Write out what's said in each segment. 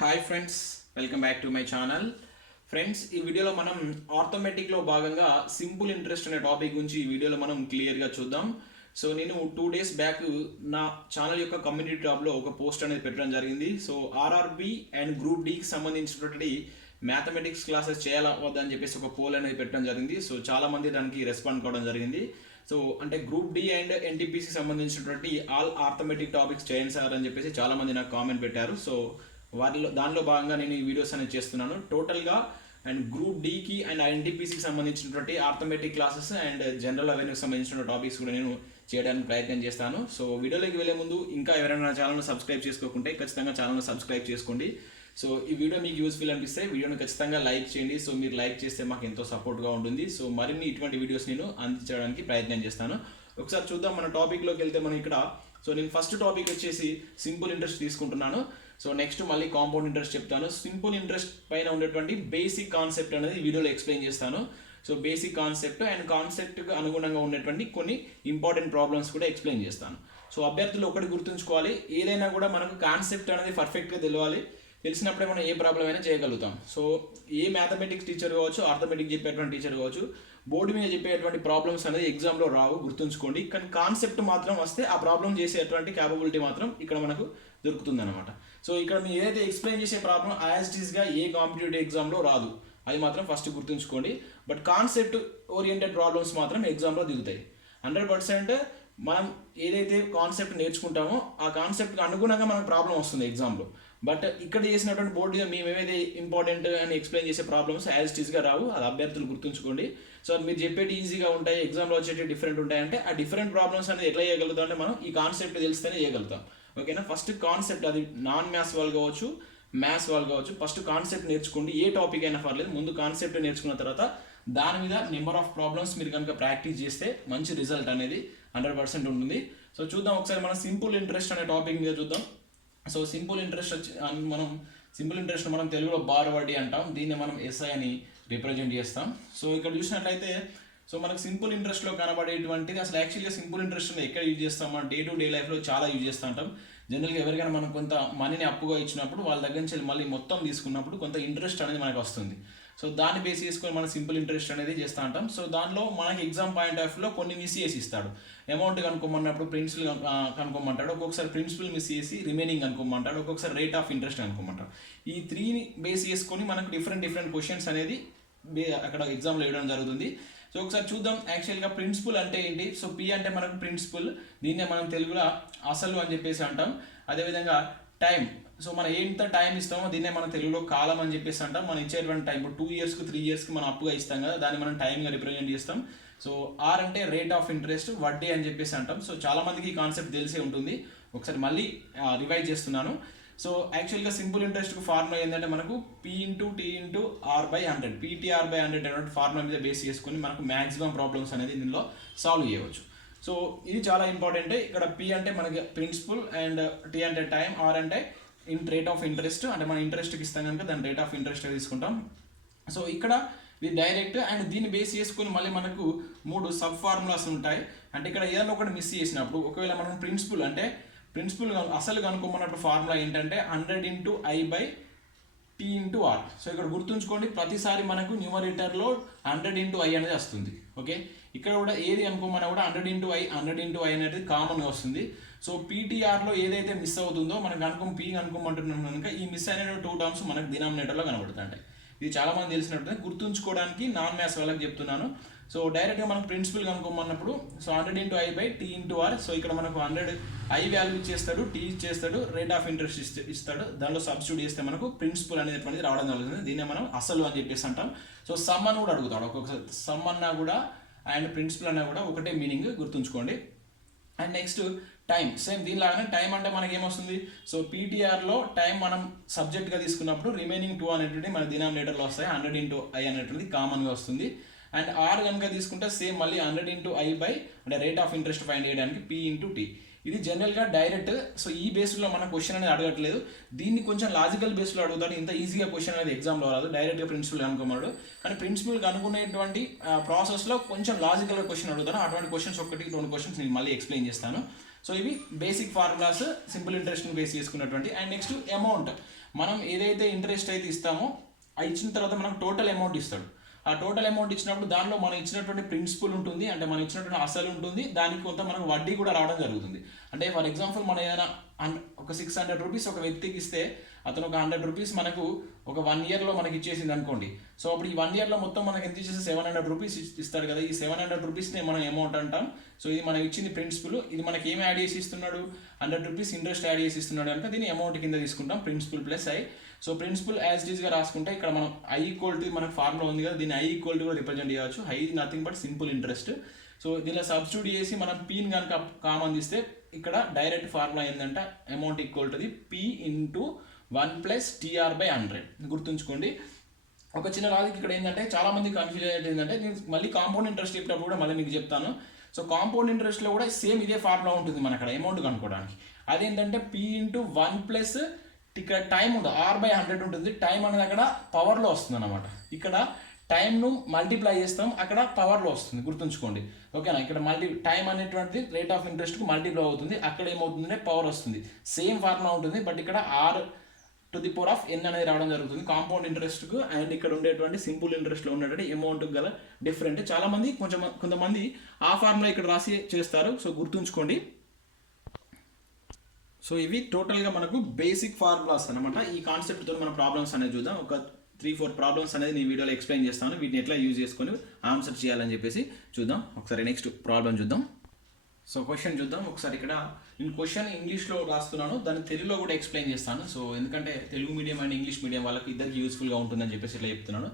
Hi friends, welcome back to my channel. Friends, ఈ వీడియోలో మనం ఆర్థమెటిక్లో భాగంగా సింపుల్ ఇంట్రెస్ట్ అనే టాపిక్ గురించి ఈ వీడియోలో మనం క్లియర్గా చూద్దాం. సో నేను 2 days బ్యాక్ నా ఛానల్ యొక్క కమ్యూనిటీ టాబ్లో ఒక పోస్ట్ అనేది పెట్టడం జరిగింది. సో ఆర్ఆర్బి అండ్ గ్రూప్ డికి సంబంధించినటువంటి మ్యాథమెటిక్స్ క్లాసెస్ చేయాలా వద్దా అని చెప్పేసి ఒక పోల్ అనేది పెట్టడం జరిగింది. సో చాలామంది దానికి రెస్పాండ్ కావడం జరిగింది. సో అంటే గ్రూప్ డి అండ్ ఎన్టీపీసీకి సంబంధించినటువంటి ఆల్ ఆర్థమెటిక్ టాపిక్స్ చేయండి సార్ అని చెప్పేసి చాలామంది నాకు కామెంట్ పెట్టారు. సో దానిలో భాగంగా నేను ఈ వీడియోస్ అనేది చేస్తున్నాను. టోటల్గా అండ్ గ్రూప్ డికి అండ్ ఎన్టీపీసీకి సంబంధించినటువంటి ఆర్థమెటిక్ క్లాసెస్ అండ్ జనరల్ అవేర్నెస్కి సంబంధించిన టాపిక్స్ కూడా నేను చేయడానికి ప్రయత్నం చేస్తాను. సో వీడియోలోకి వెళ్ళే ముందు ఇంకా ఎవరైనా నా ఛానల్ని సబ్స్క్రైబ్ చేసుకోకుంటే ఖచ్చితంగా ఛానల్ని సబ్స్క్రైబ్ చేసుకోండి. సో ఈ వీడియో మీకు యూస్ఫుల్ అనిపిస్తే వీడియోని ఖచ్చితంగా లైక్ చేయండి. సో మీరు లైక్ చేస్తే మాకు ఎంతో సపోర్ట్గా ఉంటుంది. సో మరిన్ని ఇటువంటి వీడియోస్ నేను అందించడానికి ప్రయత్నం చేస్తాను. ఒకసారి చూద్దాం మన టాపిక్లోకి వెళ్తే మనం ఇక్కడ. సో నేను ఫస్ట్ టాపిక్ వచ్చేసి సింపుల్ ఇంట్రెస్ట్ తీసుకుంటున్నాను. సో నెక్స్ట్ మళ్ళీ కాంపౌండ్ ఇంట్రెస్ట్ చెప్తాను. సింపుల్ ఇంట్రెస్ట్ పైన ఉండేటువంటి బేసిక్ కాన్సెప్ట్ అనేది వీడియోలో ఎక్స్ప్లెయిన్ చేస్తాను. సో బేసిక్ కాన్సెప్ట్ అండ్ కాన్సెప్ట్కి అనుగుణంగా ఉండేటువంటి కొన్ని ఇంపార్టెంట్ ప్రాబ్లమ్స్ కూడా ఎక్స్ప్లెయిన్ చేస్తాను. సో అభ్యర్థులు ఒకటి గుర్తుంచుకోవాలి, ఏదైనా కూడా మనకు కాన్సెప్ట్ అనేది పర్ఫెక్ట్గా తెలియాలి. తెలిసినప్పుడే మనం ఏ ప్రాబ్లం అయినా చేయగలుగుతాం. సో ఏ మ్యాథమెటిక్స్ టీచర్ కావచ్చు, ఆర్థమెటిక్ చెప్పేటువంటి టీచర్ కావచ్చు, బోర్డు మీద చెప్పేటువంటి ప్రాబ్లమ్స్ అనేది ఎగ్జామ్లో రావు, గుర్తుంచుకోండి. కానీ కాన్సెప్ట్ మాత్రం వస్తే ఆ ప్రాబ్లం చేసేటువంటి క్యాపబిలిటీ మాత్రం ఇక్కడ మనకు దొరుకుతుంది అనమాట. సో ఇక్కడ మీరు ఏదైతే ఎక్స్ప్లెయిన్ చేసే ప్రాబ్లం యాజ్ ఇట్ ఈస్గా ఏ కాంపిటేటివ్ ఎగ్జామ్లో రాదు, అది మాత్రం ఫస్ట్ గుర్తుంచుకోండి. బట్ కాన్సెప్ట్ ఓరియంటెడ్ ప్రాబ్లమ్స్ మాత్రం ఎగ్జామ్లో దిగుతాయి. 100% మనం ఏదైతే కాన్సెప్ట్ నేర్చుకుంటామో ఆ కాన్సెప్ట్కి అనుగుణంగా మనకు ప్రాబ్లం వస్తుంది ఎగ్జామ్లో. బట్ ఇక్కడ చేసినటువంటి బోర్డుగా మేము ఏవైతే ఇంపార్టెంట్ అని ఎక్స్ప్లెయిన్ చేసే ప్రాబ్లమ్స్ యాజ్ ఇట్ ఈస్గా రావు, అది అభ్యర్థులు గుర్తుంచుకోండి. సో మీరు చెప్పేటి ఈజీగా ఉంటాయి, ఎగ్జామ్లో వచ్చేటి డిఫరెంట్ ఉంటాయి. అంటే ఆ డిఫరెంట్ ప్రాబ్లమ్స్ అనేది ఎట్లా చేయగలుగుతాం అంటే మనం ఈ కాన్సెప్ట్ తెలిస్తేనే చేయగలుగుతాం. ఓకేనా? ఫస్ట్ కాన్సెప్ట్, అది నాన్ మ్యాథ్స్ వాళ్ళు కావచ్చు, మ్యాథ్స్ వాళ్ళు కావచ్చు, ఫస్ట్ కాన్సెప్ట్ నేర్చుకోండి. ఏ టాపిక్ అయినా పర్లేదు, ముందు కాన్సెప్ట్ నేర్చుకున్న తర్వాత దాని మీద నెంబర్ ఆఫ్ ప్రాబ్లమ్స్ మీరు కనుక ప్రాక్టీస్ చేస్తే మంచి రిజల్ట్ అనేది 100% ఉంటుంది. సో చూద్దాం ఒకసారి మనం సింపుల్ ఇంట్రెస్ట్ అనే టాపిక్ మీద చూద్దాం. So simple interest simple interest మనం తెలుగులో బార్ వడ్డీ అంటాం. దీన్ని మనం ఎస్ఐ అని రిప్రజెంట్ చేస్తాం. సో ఇక్కడ చూసినట్లయితే సో మనకు సింపుల్ ఇంట్రెస్ట్లో కనబడేటువంటిది అసలు యాక్చువల్గా సింపుల్ ఇంట్రెస్ట్ ఎక్కడ యూజ్ చేస్తాం, మనం డే టు డే లైఫ్లో చాలా యూజ్ చేస్తూ ఉంటాం. జనరల్గా ఎవరికైనా మనం కొంత మనీని అప్పుగా ఇచ్చినప్పుడు వాళ్ళ దగ్గర నుంచి మళ్ళీ మొత్తం తీసుకున్నప్పుడు కొంత ఇంట్రెస్ట్ అనేది మనకు వస్తుంది. సో దాన్ని బేస్ చేసుకొని మనం సింపుల్ ఇంట్రెస్ట్ అనేది చేస్తూ ఉంటాం. సో దానిలో మనకి ఎగ్జామ్ పాయింట్ ఆఫ్ వ్యూలో కొన్ని మిస్ చేసి ఇస్తాడు. అమౌంట్ కనుక్కోమన్నప్పుడు ప్రిన్సిపల్ కనుక్కోమంటాడు, ఒక్కొక్కసారి ప్రిన్సిపల్ మిస్ చేసి రిమైనింగ్ కనుక్కోమంటాడు, ఒక్కొక్కసారి రేట్ ఆఫ్ ఇంట్రెస్ట్ కనుక్కోమంటాడు. ఈ 3ని బేస్ చేసుకొని మనకు డిఫరెంట్ క్వశ్చన్స్ అనేది అక్కడ ఎగ్జామ్లో ఇవ్వడం జరుగుతుంది. సో ఒకసారి చూద్దాం యాక్చువల్గా ప్రిన్సిపల్ అంటే ఏంటి. సో పి అంటే మనకు ప్రిన్సిపల్, దీన్నే మనం తెలుగులో అసలు అని చెప్పేసి అంటాం. అదేవిధంగా టైం, సో మనం ఎంత టైం ఇస్తామో దీన్నే మనం తెలుగులో కాలం అని చెప్పేసి అంటాం. మనం ఇచ్చేటువంటి టైం ఇప్పుడు 2 yearsకి 3 yearsకి మనం అప్పుగా ఇస్తాం కదా, దాన్ని మనం టైంగా రిప్రజెంట్ చేస్తాం. సో ఆర్ అంటే రేట్ ఆఫ్ ఇంట్రెస్ట్, వడ్డీ అని చెప్పేసి అంటాం. సో చాలామందికి ఈ కాన్సెప్ట్ తెలిసే ఉంటుంది. ఒకసారి మళ్ళీ రివైజ్ చేస్తున్నాను. సో యాక్చువల్గా సింపుల్ ఇంట్రెస్ట్కి ఫార్ములా ఏంటంటే మనకు P × T × R/100, PTR/100 అనేటువంటి ఫార్ములా మీద బేస్ చేసుకొని మనకు మ్యాక్సిమం ప్రాబ్లమ్స్ అనేది దీనిలో సాల్వ్ చేయవచ్చు. సో ఇది చాలా ఇంపార్టెంట్. ఇక్కడ P అంటే మనకి ప్రిన్సిపల్ అండ్ T అంటే టైం, R అంటే రేట్ ఆఫ్ ఇంట్రెస్ట్, అంటే మనం ఇంట్రెస్ట్కి ఇస్తాం కనుక దాని రేట్ ఆఫ్ ఇంట్రెస్ట్ తీసుకుంటాం. సో ఇక్కడ ఇది డైరెక్ట్ అండ్ దీన్ని బేస్ చేసుకొని మళ్ళీ మనకు 3 సబ్ ఫార్ములాస్ ఉంటాయి. అంటే ఇక్కడ ఏదైనా ఒకటి మిస్ చేసినప్పుడు, ఒకవేళ మనం ప్రిన్సిపల్ అసలు కనుక్కోమన్నప్పుడు ఫార్ములా ఏంటంటే 100 × I/T × R. సో ఇక్కడ గుర్తుంచుకోండి, ప్రతిసారి మనకు న్యూమరేటర్లో 100 × I అనేది వస్తుంది. ఓకే, ఇక్కడ కూడా ఏది అనుకోమన్నా కూడా 100 × I అనేది కామన్గా వస్తుంది. సో పీటీఆర్లో ఏదైతే మిస్ అవుతుందో మనకు పీ అనుకోమంటున్నాం కనుక ఈ మిస్ అయిన 2 terms మనకు డినామినేటర్లో కనబడుతుంటాయి. ఇది చాలామంది తెలిసినట్టు, గుర్తుంచుకోవడానికి నాన్ మ్యాథ్స్ వాళ్ళకి చెప్తున్నాను. సో డైరెక్ట్గా మనకు ప్రిన్సిపల్ కనుక్కోమన్నప్పుడు సో 100 × I/T × R. సో ఇక్కడ మనకు 100 I వాల్యూ ఇచ్చేస్తాడు, T ఇచ్చేస్తాడు, రేట్ ఆఫ్ ఇంట్రెస్ట్ ఇస్తాడు. దానిలో సబ్స్టిట్యూట్ చేస్తే మనకు ప్రిన్సిపల్ అనేటువంటిది రావడం జరుగుతుంది. దీన్నే మనం అసలు అని చెప్పేసి అంటాం. సో సమ్ అని కూడా అడుగుతాడు ఒక్కొక్కసారి. సమ్ అన్నా కూడా అండ్ ప్రిన్సిపల్ అన్నా కూడా ఒకటే మీనింగ్, గుర్తుంచుకోండి. అండ్ నెక్స్ట్ టైం, సేమ్ దీనిలాగానే టైం అంటే మనకి ఏమొస్తుంది. సో పీటీఆర్లో టైం మనం సబ్జెక్ట్గా తీసుకున్నప్పుడు రిమైనింగ్ 2 అనేటువంటి మన డినామినేటర్లో వస్తాయి. 100 × I అనేటువంటిది కామన్గా వస్తుంది. అండ్ ఆర్ కనుక తీసుకుంటే సేమ్ మళ్ళీ 100 × I/ అంటే రేట్ ఆఫ్ ఇంట్రెస్ట్ ఫైండ్ చేయడానికి P × T. ఇది జనరల్గా డైరెక్ట్. సో ఈ బేస్లో మన క్వశ్చన్ అనేది అడగట్లేదు, దీన్ని కొంచెం లాజికల్ బేస్లో అడుగుతాడు. ఇంత ఈజీగా క్వశ్చన్ అనేది ఎగ్జామ్లో రాదు, డైరెక్ట్గా ప్రిన్సిపల్ కనుక్కున్నాడు. కానీ ప్రిన్సిపల్ కనుక్కునేటువంటి ప్రాసెస్లో కొంచెం లాజికల్గా క్వశ్చన్ అడుగుతాను. అటువంటి క్వశ్చన్స్ 1-2 క్వశ్చన్స్ నేను మళ్ళీ ఎక్స్ప్లెయిన్ చేస్తాను. సో ఇవి బేసిక్ ఫార్ములాస్ సింపుల్ ఇంట్రెస్ట్ని బేస్ చేసుకున్నటువంటి. అండ్ నెక్స్ట్ అమౌంట్, మనం ఏదైతే ఇంట్రెస్ట్ అయితే ఇస్తామో అది ఇచ్చిన తర్వాత మనకు టోటల్ అమౌంట్ ఇస్తాడు. ఆ టోటల్ అమౌంట్ ఇచ్చినప్పుడు దానిలో మనం ఇచ్చినటువంటి ప్రిన్సిపల్ ఉంటుంది, అంటే మనం ఇచ్చినటువంటి అసలు ఉంటుంది, దానికి కొంత మనకు వడ్డీ కూడా రావడం జరుగుతుంది. అంటే ఫర్ ఎగ్జాంపుల్ మనం ఏదైనా ఒక 600 రూపీస్ ఒక వ్యక్తికి ఇస్తే అతను ఒక 100 రూపీస్ మనకు ఒక 1 ఇయర్లో మనకి ఇచ్చేసింది అనుకోండి. సో అప్పుడు ఈ 1 ఇయర్లో మొత్తం మనకి ఎంత ఇచ్చేసి 700 రూపీస్ ఇస్తాడు కదా. ఈ 700 రూపీస్నే మనం అమౌంట్ అంటాం. సో ఇది మనం ఇచ్చింది ప్రిన్సిపల్, ఇది మనకి ఏమి యాడ్ చేసి ఇస్తున్నాడు, 100 రూపీస్ ఇంట్రెస్ట్ యాడ్ చేసి ఇస్తున్నాడు కనుక దీన్ని అమౌంట్ కింద తీసుకుంటాం, principal plus I. So principal as it ఈస్గా రాసుకుంటే ఇక్కడ మనం ఐ ఈక్వల్ టు మనకు ఫార్ములా ఉంది కదా, దీన్ని ఐ ఈక్వల్ టు కూడా రిప్రజెంట్ చేయవచ్చు. I nothing but simple interest. So దీనిలో సబ్స్టిట్యూట్ చేసి మనం పీని కనుక కామన్ తీస్తే ఇక్కడ డైరెక్ట్ ఫార్ములా ఏంటంటే amount equal to P into 1 + TR/100. గుర్తుంచుకోండి. ఒక చిన్న లాజిక్ ఇక్కడ ఏంటంటే చాలా మంది కన్ఫ్యూజ్ అయ్యేది ఏంటంటే, నేను మళ్ళీ కాంపౌండ్ ఇంట్రెస్ట్ చెప్పినప్పుడు కూడా మళ్ళీ మీకు చెప్తాను. సో కాంపౌండ్ ఇంట్రెస్ట్లో కూడా సేమ్ ఇదే ఫార్ములా ఉంటుంది మన అక్కడ అమౌంట్ కనుక్కోవడానికి. అదేంటంటే పీ ఇంటూ 1 + ఇక్కడ టైం ఉంటుంది, R/100 ఉంటుంది. టైం అనేది అక్కడ పవర్లో వస్తుంది అనమాట. ఇక్కడ టైంను మల్టిప్లై చేస్తాం, అక్కడ పవర్లో వస్తుంది, గుర్తుంచుకోండి. ఓకేనా. ఇక్కడ టైం అనేటువంటిది రేట్ ఆఫ్ ఇంట్రెస్ట్కు మల్టిప్లై అవుతుంది, అక్కడ ఏమవుతుందంటే పవర్ వస్తుంది. సేమ్ ఫార్ములా ఉంటుంది, బట్ ఇక్కడ R⁴n అనేది రావడం జరుగుతుంది కాంపౌండ్ ఇంట్రెస్ట్కు. అండ్ ఇక్కడ ఉండేటువంటి సింపుల్ ఇంట్రెస్ట్లో ఉన్నటువంటి అమౌంట్ గల డిఫరెంట్. చాలామంది కొంతమంది ఆ ఫార్ములా ఇక్కడ రాసి చేస్తారు. సో గుర్తుంచుకోండి. సో ఇవి టోటల్గా మనకు బేసిక్ ఫార్ములాస్ అనమాట. ఈ కాన్సెప్ట్తో మన ప్రాబ్లమ్స్ అనేది చూద్దాం. ఒక 3-4 ప్రాబ్లమ్స్ అనేది నేను వీడియోలో ఎక్స్ప్లెయిన్ చేస్తాను, వీటిని ఎట్లా యూజ్ చేసుకొని ఆన్సర్ చేయాలని చెప్పేసి చూద్దాం. ఒకసారి నెక్స్ట్ ప్రాబ్లం చూద్దాం. సో క్వశ్చన్ చూద్దాం ఒకసారి. ఇక్కడ నేను క్వశ్చన్ ఇంగ్లీష్లో రాస్తున్నాను, దాన్ని తెలుగులో కూడా ఎక్స్ప్లెయిన్ చేస్తాను. సో ఎందుకంటే Telugu medium and English medium వాళ్ళకి ఇద్దరికి యూస్ఫుల్గా ఉంటుందని చెప్పేసి ఇట్లా చెప్తున్నాను.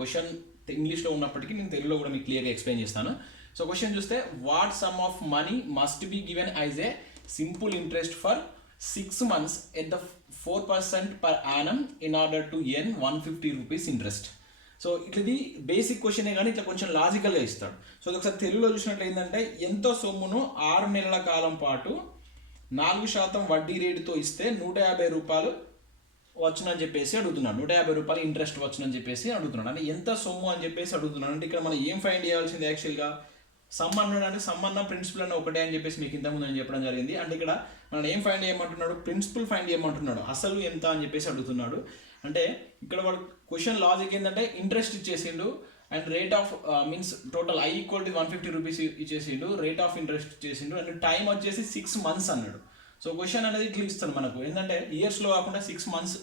క్వశ్చన్ ఇంగ్లీష్లో ఉన్నప్పటికీ నేను తెలుగులో కూడా మీకు క్లియర్గా ఎక్స్ప్లెయిన్ చేస్తాను. సో క్వశ్చన్ చూస్తే, what some of money must be given as a simple interest for 6 months at the 4% per annum in order to earn 150 rupees interest. So ఇది బేసిక్ క్వశ్చనే కానీ ఇట్లా కొంచెం లాజికల్గా ఇస్తాడు. సో ఒకసారి తెలుగులో చూసినట్లు ఏంటంటే, ఎంతో సొమ్మును 6 నెలల కాలం పాటు 4% వడ్డీ రేటుతో ఇస్తే 150 రూపాయలు వచ్చునని చెప్పేసి అడుగుతున్నాడు. 150 రూపాయలు ఇంట్రెస్ట్ వచ్చునని చెప్పేసి అడుగుతున్నాడు. అంటే ఎంత సొమ్ము అని చెప్పేసి అడుగుతున్నాడు. అంటే ఇక్కడ మనం ఏం ఫైండ్ చేయాల్సింది యాక్చువల్గా, సమ్ అన్నాడు అంటే సమ్ అన్న ప్రిన్సిపల్ అన్న ఒకటే అని చెప్పేసి మీకు ఇంతకుముందు నేను చెప్పడం జరిగింది. అంటే ఇక్కడ మనం ఏం ఫైండ్ చేయమంటున్నాడు, ప్రిన్సిపల్ ఫైండ్ చేయమంటున్నాడు, అసలు ఎంత అని చెప్పేసి అడుగుతున్నాడు. అంటే ఇక్కడ వాడు క్వశ్చన్ లాజిక్ ఏంటంటే ఇంట్రెస్ట్ ఇచ్చేసిండు and rate of means total I equal to 150 rupees ఇచ్చేసిండు, రేట్ ఆఫ్ ఇంట్రెస్ట్ ఇచ్చేసిండు, అండ్ టైం వచ్చేసి 6 months అన్నాడు. సో క్వశ్చన్ అనేది ఇట్లా ఇస్తాడు మనకు, ఏంటంటే ఇయర్స్లో కాకుండా 6 months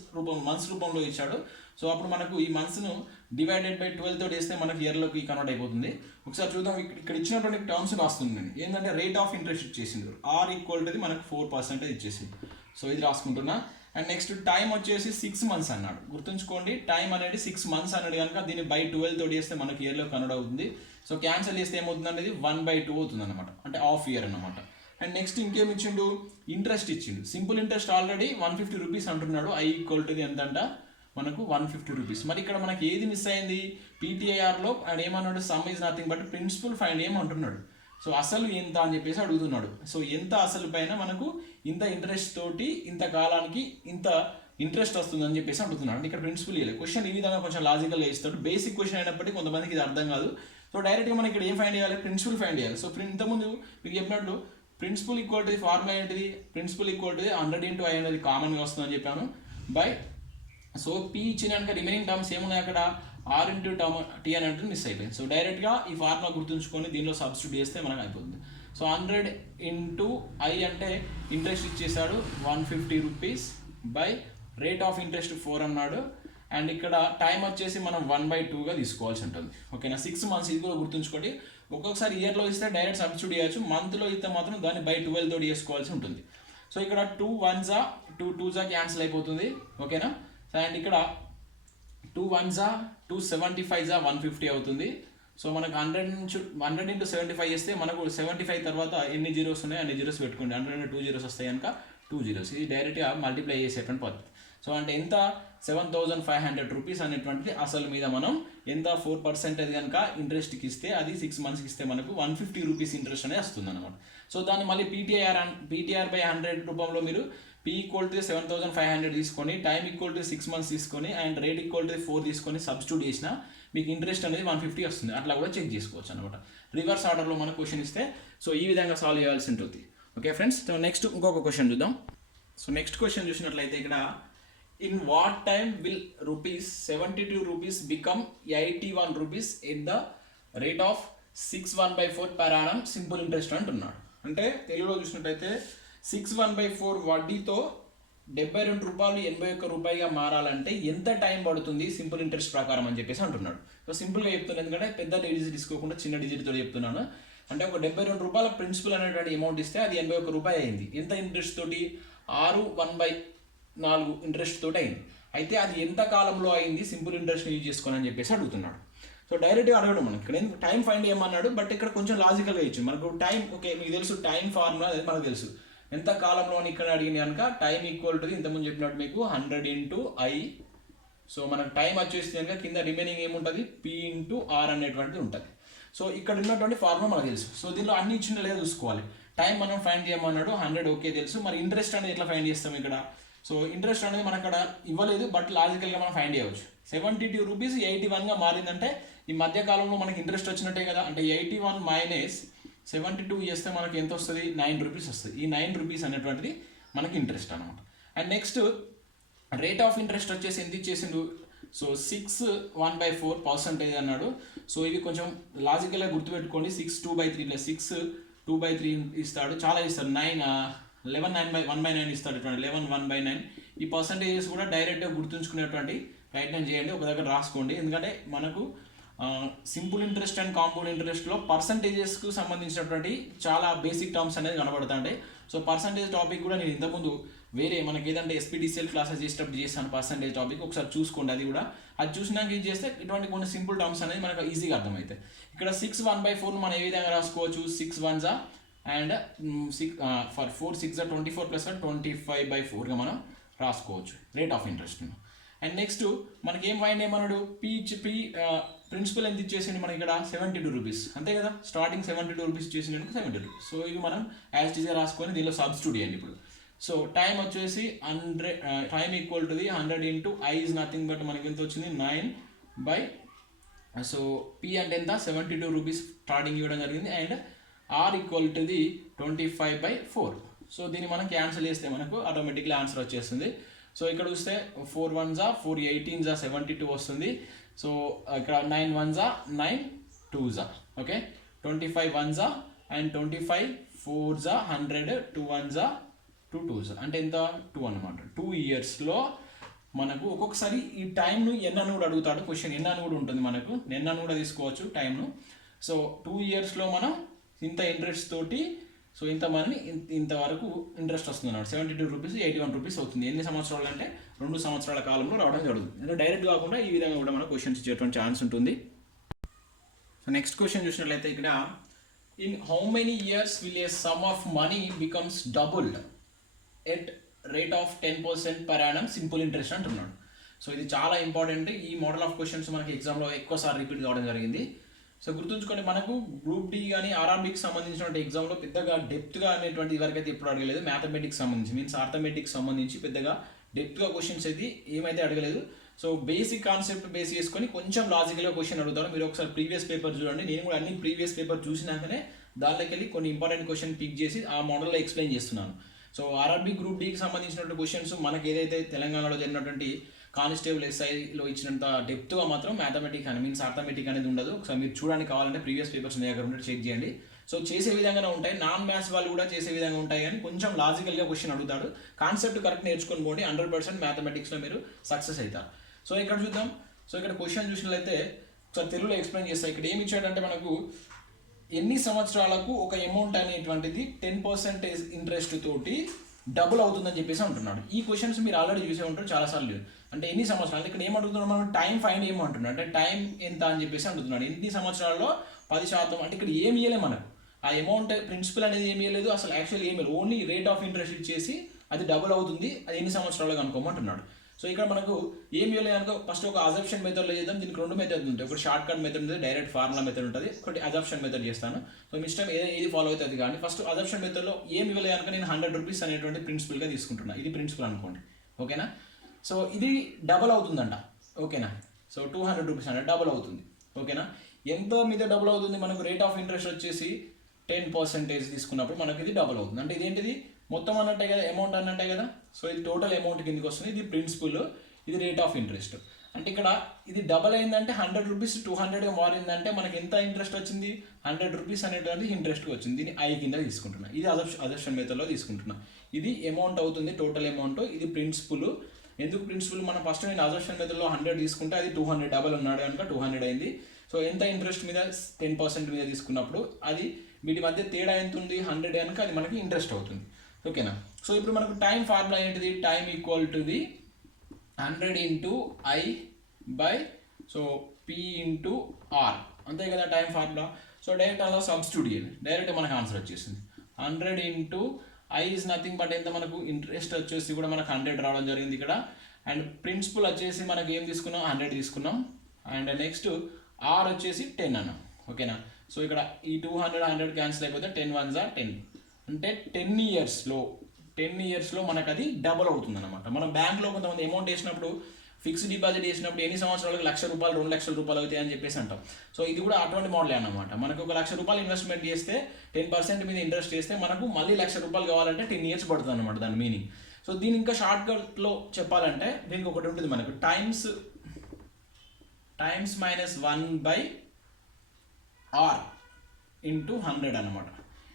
రూపంలో ఇచ్చాడు. సో అప్పుడు మనకు ఈ మంత్స్ను డివైడెడ్ బై 12 తోటి వేస్తే మనకు ఇయర్లోకి కన్వర్ట్ అయిపోతుంది. ఒకసారి చూద్దాం. ఇక్కడ ఇచ్చినటువంటి టర్మ్స్ రాస్తుంది నేను, ఏంటంటే రేట్ ఆఫ్ ఇంట్రెస్ట్ ఇచ్చేసిండు, R ఈక్వల్ టు మనకు 4% ఇచ్చేసిండు. సో ఇది రాసుకుంటున్నా. అండ్ నెక్స్ట్ టైం వచ్చేసి 6 months అన్నాడు. గుర్తుంచుకోండి, టైం అనేది 6 months అన్నాడు కనుక దీన్ని బై 12 తోటి వేస్తే మనకి ఇయర్లో కన్వర్ట్ అవుతుంది. సో క్యాన్సిల్ చేస్తే ఏమవుతుంది అనేది 1/2 అవుతుంది అనమాట, అంటే హాఫ్ ఇయర్ అనమాట. అండ్ నెక్స్ట్ ఇంకేం ఇచ్చిండు, ఇంట్రెస్ట్ ఇచ్చిండు. సింపుల్ ఇంట్రెస్ట్ ఆల్రెడీ 150 రూపీస్ అంటున్నాడు, ఐ ఈక్వల్ టు ఎంతంట మనకు 150 రూపీస్. మరి ఇక్కడ మనకి ఏది మిస్ అయింది, పీటీఐఆర్లో అండ్ ఏమన్నాడు, sum is nothing but principal find ఏమంటున్నాడు. సో అసలు ఎంత అని చెప్పేసి అడుగుతున్నాడు. సో ఎంత అసలు పైన మనకు ఇంత ఇంట్రెస్ట్ తోటి ఇంత కాలానికి ఇంత ఇంట్రెస్ట్ వస్తుందని చెప్పేసి అడుగుతున్నాడు. అంటే ఇక్కడ ప్రిన్సిపల్ ఇవ్వలేదు. క్వశ్చన్ ఈ విధంగా కొంచెం లాజికల్గా ఇస్తాడు. బేసిక్ క్వశ్చన్ అయినప్పటికీ కొంతమందికి ఇది అర్థం కాదు. సో డైరెక్ట్గా మనం ఇక్కడ ఏం ఫైండ్ చేయాలి, ప్రిన్సిపల్ ఫైండ్ చేయాలి. సో ఇంతకుముందు మీకు చెప్పినట్లు ప్రిన్సిపల్ ఈక్వల్ టు ఫార్ములా ఏంటిది, ప్రిన్సిపల్ ఈక్వల్ టు 100 × I అనేది కామన్గా వస్తుందని చెప్పాను బై. సో పీ ఇచ్చినాక రిమైనింగ్ టర్మ్స్ ఏమున్నాయి అక్కడ, R × T అని అంటే మిస్ అయిపోయింది. సో డైరెక్ట్గా ఈ ఫార్ములా గుర్తుంచుకొని దీనిలో సబ్స్టిట్యూట్ చేస్తే మనకు అయిపోతుంది. సో 100 × I అంటే ఇంట్రెస్ట్ ఇచ్చేసాడు 150 rupees by rate of interest 4 అన్నాడు. అండ్ ఇక్కడ టైం వచ్చేసి మనం 1/2గా తీసుకోవాల్సి ఉంటుంది. ఓకేనా. 6 months ఇది కూడా గుర్తుంచుకోండి. ఒక్కొక్కసారి ఇయర్లో ఇస్తే డైరెక్ట్ సబ్స్టిట్యూట్ చేయొచ్చు, మంత్లో ఇస్తే మాత్రం దాన్ని బై 12 తోటి చేసుకోవాల్సి ఉంటుంది. సో ఇక్కడ 2 1s 2 2s క్యాన్సిల్ అయిపోతుంది. ఓకేనా. అండ్ ఇక్కడ 2 1s 2 75s 150 అవుతుంది. సో మనకు 100 × 75 చేస్తే మనకు 75 తర్వాత ఎన్ని జీరోస్ ఉన్నాయో అన్ని జీరోస్ పెట్టుకోండి. 100 2 zeros వస్తాయి కనుక 2 zeros. ఇది డైరెక్ట్గా మల్టిప్లై చేసేటువంటి పద్ధతి. సో అంటే ఎంత, 7500 రూపీస్ అనేటువంటిది అసలు మీద మనం ఎంత 4% అది కనుక ఇంట్రెస్ట్కి ఇస్తే అది 6 monthsకి ఇస్తే మనకు 150 రూపీస్ ఇంట్రెస్ట్ అనేది వస్తుంది అనమాట. సో దాన్ని మళ్ళీ PTR/100 రూపంలో మీరు P ఈక్వల్ టు 7500 తీసుకొని, టైం ఈక్వల్ టు 6 months తీసుకొని, అండ్ రేట్ ఈక్వల్ టు 4 తీసుకొని సబ్స్టిట్యూట్ చేసినా మీకు ఇంట్రెస్ట్ అనేది 150 వస్తుంది. అట్లా కూడా చెక్ చేసుకోవచ్చు అనమాట. రివర్స్ ఆర్డర్లో మనకు క్వశ్చన్ ఇస్తే సో ఈ విధంగా సాల్వ్ చేయాల్సి ఉంటుంది. Okay friends. సో నెక్స్ట్ ఇంకొక క్వశ్చన్ చూద్దాం. సో నెక్స్ట్ క్వశ్చన్ చూసినట్లయితే ఇక్కడ in what time will rupees 72 rupees become 81 rupees at the rate of 6/1/4 per annum simple interest అంటున్నాడు. అంటే తెలుగులో చూసినట్టయితే 6/1/4 వడ్డీతో 72 రూపాయలు 81 రూపాయిగా మారాలంటే ఎంత టైం పడుతుంది సింపుల్ ఇంట్రెస్ట్ ప్రకారం అని చెప్పేసి అంటున్నాడు. సో సింపుల్గా చెప్తున్నాను, ఎందుకంటే పెద్ద డిజిట్ తీసుకోకుండా చిన్న డిజిట్తో చెప్తున్నాను. అంటే ఒక 72 రూపాయల ప్రిన్సిపల్ అనేటువంటి అమౌంట్ ఇస్తే అది 81 రూపాయలు అయింది. ఎంత ఇంట్రెస్ట్ తోటి? 6/1/4 ఇంట్రెస్ట్ తోటి అయింది. అయితే అది ఎంత కాలంలో అయింది సింపుల్ ఇంట్రెస్ట్ యూజ్ చేసుకొని అని చెప్పేసి అడుగుతున్నాడు. సో డైరెక్ట్గా అడగడం మనకి ఇక్కడ టైం ఫైండ్ చేయమన్నాడు, బట్ ఇక్కడ కొంచెం లాజికల్గా ఇచ్చింది మనకు. టైం ఓకే, మీకు తెలుసు టైం ఫార్ములా అనేది మనకు తెలుసు. ఎంత కాలంలో అని ఇక్కడ అడిగింది కనుక టైం ఈక్వల్ టు ఇంతకుముందు చెప్పినట్టు మీకు 100 × I. సో మనకు టైం వచ్చేసి కనుక కింద రిమైనింగ్ ఏముంటుంది P × R అనేటువంటిది ఉంటుంది. సో ఇక్కడ ఉన్నటువంటి ఫార్ములా మనకు తెలుసు. సో దీనిలో అన్ని ఇచ్చిన లేదా చూసుకోవాలి. టైం మనం ఫైండ్ చేయమన్నాడు, 100 ఓకే తెలుసు. మరి ఇంట్రెస్ట్ అనేది ఎట్లా ఫైండ్ చేస్తాం ఇక్కడ? సో ఇంట్రెస్ట్ అనేది మనకు అక్కడ ఇవ్వలేదు, బట్ లాజికల్గా మనం ఫైండ్ చేయవచ్చు. 72 రూపీస్ 81గా మారిందంటే ఈ మధ్య కాలంలో మనకి ఇంట్రెస్ట్ వచ్చినట్టే కదా. అంటే 81 - 72 చేస్తే మనకి ఎంత వస్తుంది? 9 రూపీస్ వస్తుంది. ఈ 9 రూపీస్ అనేటువంటిది మనకి ఇంట్రెస్ట్ అనమాట. And next rate of interest వచ్చేసి ఎంత ఇచ్చేసిండు? సో 6/1/4% అన్నాడు. సో ఇవి కొంచెం లాజికల్గా గుర్తుపెట్టుకోండి. 6 2/3 + 6 2/3 ఇస్తాడు, చాలా ఇస్తాడు. 11 1/9 ఇస్తాడు. 11 1/9. ఈ పర్సంటేజెస్ కూడా డైరెక్ట్గా గుర్తుంచుకునేటువంటి ప్రయత్నం చేయండి, ఒక దగ్గర రాసుకోండి. ఎందుకంటే మనకు సింపుల్ ఇంట్రెస్ట్ అండ్ కాంపౌండ్ ఇంట్రెస్ట్లో పర్సంటేజెస్కు సంబంధించినటువంటి చాలా బేసిక్ టర్మ్స్ అనేది కనబడుతుంటాయి. సో పర్సంటేజ్ టాపిక్ కూడా నేను ఇంతకుముందు వేరే మనకి ఏదంటే SPDCL క్లాసెస్ చేసేటప్పుడు చేస్తాను పర్సంటేజ్ టాపిక్, ఒకసారి చూసుకోండి. అది చూసినాక ఇది చేస్తే ఇటువంటి కొన్ని సింపుల్ టర్మ్స్ అనేది మనకు ఈజీగా అర్థమవుతాయి. ఇక్కడ 6/1/4 మనం ఏ విధంగా రాసుకోవచ్చు? 6 1s అండ్ 4 6 24 + 25/4గా మనం రాసుకోవచ్చు rate of interest. And next మనకి ఏం ఫైండ్ ఏమన్నాడు? ప్రిన్సిపల్ ఎంత ఇచ్చేసింది మనకి ఇక్కడ? 72 రూపీస్, అంతే కదా. స్టార్టింగ్ 72 రూపీస్ ఇచ్చేసింది, 72 రూపీస్. సో ఇది మనం యాజ్ టీజే రాసుకొని దీనిలో సబ్స్టిట్యూట్ చేయండి ఇప్పుడు. సో టైం వచ్చేసి 100, time equal to 100 × I is nothing but మనకి ఎంత వచ్చింది? 9/. సో P అంటే ఎంత? 72 రూపీస్ స్టార్టింగ్ ఇవ్వడం జరిగింది. And R equal to 25/4. So దీన్ని మనం క్యాన్సిల్ చేస్తే మనకు ఆటోమేటిక్లీ ఆన్సర్ వచ్చేస్తుంది. సో ఇక్కడ చూస్తే 4 1s 4 18s 72 వస్తుంది. సో ఇక్కడ 9 1s 9 2s, okay. 25 1s and 25 4s 100, 2 1s 2 2s అంటే ఎంత? 2 అనమాట. 2 ఇయర్స్లో మనకు ఒక్కొక్కసారి ఈ టైంను ఎన్ అని కూడా అడుగుతాడు. క్వశ్చన్ ఎన్ అని కూడా ఉంటుంది మనకు, ఎన్ అని కూడా తీసుకోవచ్చు టైంను. సో 2 ఇయర్స్లో మనం ఇంత ఇంట్రెస్ట్ తోటి సో ఇంతవరకు ఇంట్రెస్ట్ వస్తుంది అన్నమాట. 72 రూపీస్ 81 రూపీస్ అవుతుంది. ఎన్ని సంవత్సరాలు అంటే 2 సంవత్సరాల కాలంలో రావడం జరుగుతుంది. అంటే డైరెక్ట్ కాకుండా ఈ విధంగా కూడా మనకు క్వశ్చన్స్ ఇచ్చేటువంటి ఛాన్స్ ఉంటుంది. సో నెక్స్ట్ క్వశ్చన్ చూసినట్లయితే ఇక్కడ in how many years will a some of money becomes doubled at rate of 10% per annum simple interest అంటున్నాడు. సో ఇది చాలా ఇంపార్టెంట్. ఈ మోడల్ ఆఫ్ క్వశ్చన్స్ మనకి ఎగ్జామ్లో ఎక్కువసారి రిపీట్ కావడం జరిగింది. సో గుర్తుంచుకోండి, మనకు గ్రూప్ డి కానీ RRBకి సంబంధించినటువంటి ఎగ్జామ్లో పెద్దగా డెప్త్గా అనేటువంటి వరకైతే ఎప్పుడు అడగలేదు. మ్యాథమెటిక్స్ సంబంధించి మీన్స్ ఆర్థమెటిక్స్ సంబంధించి పెద్దగా డెప్త్గా క్వశ్చన్స్ అయితే ఏమైతే అడగలేదు. సో బేసిక్ కాన్సెప్ట్ బేస్ చేసుకొని కొంచెం లాజికల్గా క్వశ్చన్ అడుగుతారు. మీరు ఒకసారి ప్రీవియస్ పేపర్ చూడండి. నేను కూడా అన్ని ప్రీవియస్ పేపర్ చూసినాకనే దానిలోకి వెళ్ళి కొన్ని ఇంపార్టెంట్ క్వశ్చన్ పిక్ చేసి ఆ మోడల్లో ఎక్స్ప్లెయిన్ చేస్తున్నాను. సో RRB గ్రూప్ డికి సంబంధించినటువంటి క్వశ్చన్స్ మనకి ఏదైతే తెలంగాణలో జరిగినటువంటి కానిస్టేబుల్ SIలో ఇచ్చినంత డెప్త్గా మాత్రం మ్యాథమెటిక్ అని మీన్స్ ఆర్థమెటిక్ అనేది ఉండదు. ఒకసారి మీరు చూడడానికి కావాలంటే ప్రీవియస్ పేపర్స్ మీ దగ్గర ఉంటే చెక్ చేయండి. సో చేసే విధంగానే ఉంటాయి, నాన్ మ్యాథ్స్ వాళ్ళు కూడా చేసే విధంగా ఉంటాయి, కానీ కొంచెం లాజికల్గా క్వశ్చన్ అడుగుతాడు. కాన్సెప్ట్ కరెక్ట్ నేర్చుకొని పోండి, 100% మ్యాథమెటిక్స్లో మీరు సక్సెస్ అవుతారు. సో ఇక్కడ చూద్దాం. సో ఇక్కడ క్వశ్చన్ చూసినట్లయితే ఒకసారి తెలుగులో ఎక్స్ప్లెయిన్ చేస్తాను. ఇక్కడ ఏమి ఇచ్చాడంటే మనకు ఎన్ని సంవత్సరాలకు ఒక అమౌంట్ అనేటువంటిది 10% ఇంట్రెస్ట్ తోటి డబుల్ అవుతుందని చెప్పేసి అంటున్నాడు. ఈ క్వశ్చన్స్ మీరు ఆల్రెడీ చూసే ఉంటారు చాలాసార్లు. అంటే ఎన్ని సంవత్సరాలు, ఇక్కడ ఏమంటున్నాడు మనం టైం ఫైండ్ ఏమంటున్నాడు అంటే టైం ఎంత అని చెప్పేసి అంటున్నాడు. ఎన్ని సంవత్సరాల్లో 10% అంటే ఇక్కడ ఏమి ఇవ్వలేదు మనకు, ఆ అమౌంట్ ప్రిన్సిపల్ అనేది ఏమి ఇవ్వలేదు, అసలు యాక్చువల్లీ ఏమి లేదు, ఓన్లీ రేట్ ఆఫ్ ఇంట్రెస్ట్ ఇచ్చేసి అది డబుల్ అవుతుంది, అది ఎన్ని సంవత్సరాలు కనుక్కోమంటున్నాడు. సో ఇక్కడ మనకు ఏమి ఇవ్వలేదు అనుకో, ఫస్ట్ ఒక అజంప్షన్ మెథడ్లో చేద్దాం. దీనికి 2 మెథడ్స్ ఉంటాయి, ఒకటి షార్ట్ కట్ మెథడ్ ఉంటుంది, డైరెక్ట్ ఫార్ములా మెథడ్ ఉంటుంది, ఒకటి అజంప్షన్ మెథడ్ చేస్తాను. సో మీ ఇష్టం ఏది ఫాలో అవుతుంది. కానీ ఫస్ట్ అజంప్షన్ మెథడ్లో ఏమి ఇవ్వలేదు కనుక నేను 100 రూపీస్ అనేటువంటి ప్రిన్సిపల్గా తీసుకుంటున్నాను. ఇది ప్రిన్సిపల్ అనుకోండి, ఓకేనా. సో ఇది డబల్ అవుతుందంట, ఓకేనా. సో 200 రూపీస్ అంటే డబల్ అవుతుంది, ఓకేనా. ఎంత మీద డబుల్ అవుతుంది మనకు, రేట్ ఆఫ్ ఇంట్రెస్ట్ వచ్చేసి 10% తీసుకున్నప్పుడు మనకి ఇది డబుల్ అవుతుంది. అంటే ఇదేంటిది మొత్తం అన్నట్టే కదా, అమౌంట్ అన్నట్టే కదా. సో ఇది టోటల్ అమౌంట్ కిందకి వస్తుంది. ఇది ప్రిన్సిపల్, ఇది రేట్ ఆఫ్ ఇంట్రెస్ట్. అంటే ఇక్కడ ఇది డబల్ అయిందంటే 100 రూపీస్ 200గా మారిందంటే మనకి ఎంత ఇంట్రెస్ట్ వచ్చింది, 100 రూపీస్ అనేటువంటి ఇంట్రెస్ట్ వచ్చింది. దీన్ని ఐ కింద తీసుకుంటున్నా. ఇది అజంప్షన్ మెథడ్లో తీసుకుంటున్నా. ఇది అమౌంట్ అవుతుంది, టోటల్ అమౌంట్. ఇది ప్రిన్సిపల్. ఎందుకు ప్రిన్సిపల్, మనం ఫస్ట్ నేను అజంప్షన్ మెథడ్లో 100 తీసుకుంటే అది 200 డబల్ ఉన్నాడు కనుక 200 అయింది. సో ఎంత ఇంట్రెస్ట్ మీద 10% మీద తీసుకున్నప్పుడు అది వీటి మధ్య తేడా ఎంత ఉంది, 100 కనుక అది మనకి ఇంట్రెస్ట్ అవుతుంది. ఓకేనా. సో ఇప్పుడు మనకు టైం ఫార్ములా ఏంటిది, time equal to the 100 into I by so P into R, అంతే కదా టైం ఫార్ములా. సో డైరెక్ట్ అలా సబ్స్టిట్యూట్ చేయాలి, డైరెక్ట్ మనకు ఆన్సర్ వచ్చేసింది. 100 into I is nothing but ఎంత, మనకు ఇంట్రెస్ట్ వచ్చేసి కూడా మనకు 100 రావడం జరిగింది ఇక్కడ. అండ్ ప్రిన్సిపల్ వచ్చేసి మనకి ఏం తీసుకున్నాం, 100 తీసుకున్నాం. అండ్ నెక్స్ట్ ఆర్ వచ్చేసి 10 అన్నాం. ఓకేనా. సో ఇక్కడ ఈ 200 100 క్యాన్సిల్ అయిపోతే 10 1s are 10. అంటే 10 ఇయర్స్లో మనకు అది డబల్ అవుతుంది అనమాట. మనం బ్యాంక్లో కొంతమంది అమౌంట్ వేసినప్పుడు, ఫిక్స్డ్ డిపాజిట్ చేసినప్పుడు ఎన్ని సంవత్సరాలకు 1,00,000 రూపాయలు 2,00,000 రూపాయలు అవుతాయి అని చెప్పేసి అంటాం. సో ఇది కూడా అటువంటి మోడలే అన్నమాట. మనకు 1,00,000 రూపాయలు ఇన్వెస్ట్మెంట్ చేస్తే 10% మీద ఇంట్రెస్ట్ చేస్తే మనకు మళ్ళీ 1,00,000 రూపాయలు కావాలంటే 10 ఇయర్స్ పడుతుంది అనమాట దాని మీనింగ్. సో దీని ఇంకా షార్ట్కట్లో చెప్పాలంటే దీనికి ఒకటి ఉంటుంది మనకు, టైమ్స్ -1 ఆర్ ఇంటూ 100 అనమాట.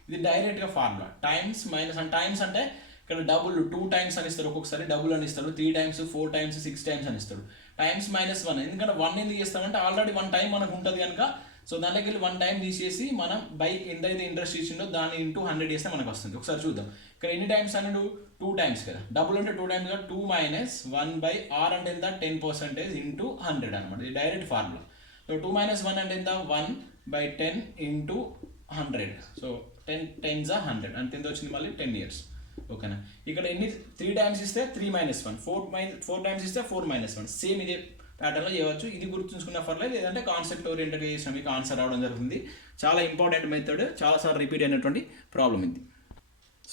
ఇది డైరెక్ట్గా ఫార్ములా. టైమ్స్ అంటే ఇక్కడ డబుల్ 2 టైమ్స్ అని ఇస్తారు, ఒక్కొక్కసారి డబుల్ అని ఇస్తారు, 3 టైమ్స్ 4 టైమ్స్ 6 టైమ్స్ అని ఇస్తారు. టైమ్స్ -1 ఎందుకంటే 1 ఎందుకు చేస్తామంటే ఆల్రెడీ 1 టైం మనకు ఉంటుంది కనుక. సో దాంట్లోకి వెళ్ళి 1 టైం తీసేసి మనం బై ఎంతైతే ఇంట్రెస్ట్ ఇచ్చిందో దాన్ని ఇంటూ 100 చేస్తే మనకు వస్తుంది. ఒకసారి చూద్దాం. ఇక్కడ ఎన్ని టైమ్స్ అన్నాడు, 2 టైమ్స్ కదా. డబుల్ అంటే 2 టైమ్స్ కదా, 2 - 1 ఆర్ అంటే ఎంత, 10% ఇంటూ 100 అనమాట. ఇది డైరెక్ట్ ఫార్ములా. సో 2 - 1 అంటే ఎంత, 1/10 ఇంటూ 100. సో 10 10s are 100 అంటే ఎంత వచ్చింది మళ్ళీ 10 ఇయర్స్. ఓకేనా. ఇక్కడ ఎన్ని 3 టైమ్స్ ఇస్తే 3 - 1, 4 టైమ్స్ ఇస్తే 4 - 1. సేమ్ ఇదే ప్యాటర్న్లో చేయవచ్చు. ఇది గుర్తుంచుకున్న పర్లేదు, లేదంటే కాన్సెప్ట్ ఓరియంటెడ్ చేసిన మీకు ఆన్సర్ రావడం జరుగుతుంది. చాలా ఇంపార్టెంట్ మెథడ్, చాలాసార్లు రిపీట్ అయినటువంటి ప్రాబ్లం ఇది.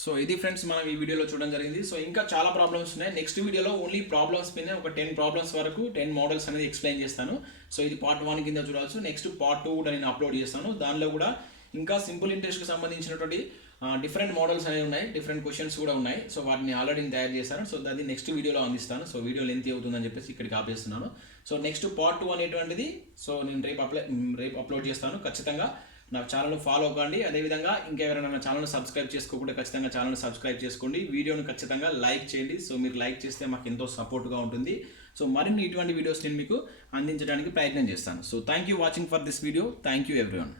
సో ఇది ఫ్రెండ్స్ మనం ఈ వీడియోలో చూడడం జరిగింది. సో ఇంకా చాలా ప్రాబ్లమ్స్ ఉన్నాయి. నెక్స్ట్ వీడియోలో ఓన్లీ ప్రాబ్లమ్స్ మీద ఒక 10 ప్రాబ్లమ్స్ వరకు 10 మోడల్స్ అనేది ఎక్స్ప్లెయిన్ చేస్తాను. సో ఇది పార్ట్ 1 కింద చూడవచ్చు. నెక్స్ట్ పార్ట్ 2 కూడా నేను అప్లోడ్ చేస్తాను. దానిలో కూడా ఇంకా సింపుల్ ఇంట్రెస్ట్కి సంబంధించినటువంటి డిఫరెంట్ మోడల్స్ అనేవి ఉన్నాయి, డిఫరెంట్ క్వశ్చన్స్ కూడా ఉన్నాయి. సో వాటిని ఆల్రెడీ తయారు చేశాను. సో అది నెక్స్ట్ వీడియోలో అందిస్తాను. సో వీడియో లెంత్ అవుతుందని చెప్పేసి ఇక్కడికి ఆపేస్తున్నాను. సో నెక్స్ట్ పార్ట్ 2 అనేటువంటిది సో నేను రేపు అప్లోడ్ చేస్తాను. ఖచ్చితంగా నా ఛానల్ ఫాలో అవ్వండి. అదేవిధంగా ఇంకెవరైనా నా ఛానల్ సబ్స్క్రైబ్ చేసుకోకుండా ఖచ్చితంగా ఛానల్ సబ్స్క్రైబ్ చేసుకోండి. వీడియోను ఖచ్చితంగా లైక్ చేయండి. సో మీరు లైక్ చేస్తే మాకు ఎంతో సపోర్ట్గా ఉంటుంది. సో మరిన్ని ఇటువంటి వీడియోస్ నేను మీకు అందించడానికి ప్రయత్నం చేస్తాను. So thank you watching for this video. Thank you everyone.